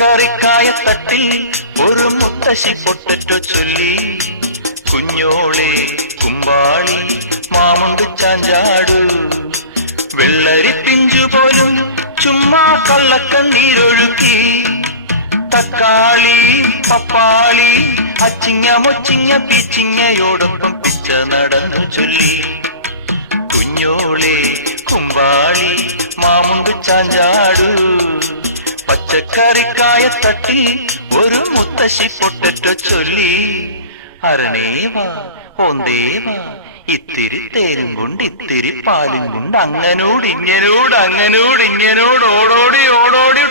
പച്ചക്കറിക്കായത്തട്ടിൽ ഒരു മുത്തശ്ശി പൊട്ടറ്റോ ചൊല്ലി. കുഞ്ഞോളെ കുമ്പാളി മാമുണ്ട് ചാഞ്ചാടു, വെള്ളരി പിഞ്ചു പോലും ചുമ്മാ കള്ളക്കണ്ണീരൊഴുക്കി. തക്കാളി പപ്പാളി അച്ചിങ്ങ മൊച്ചിങ്ങ പീച്ചിങ്ങയോടൊപ്പം പിച്ച നടന്നു ചൊല്ലി. കുഞ്ഞോളെ കുമ്പാളി മാമുണ്ട് ചാഞ്ചാടു, പച്ചക്കറിക്കായത്തട്ടിൽ ഒരു മുത്തശ്ശി പൊട്ടറ്റോ ചൊല്ലി. അരണേവാ ഓന്തേവാ ഇത്തിരി തേരും കൊണ്ട് ഇത്തിരി പാലും കൊണ്ട് അങ്ങനോട് ഇങ്ങനോട് ഓടോടി ഓടോടി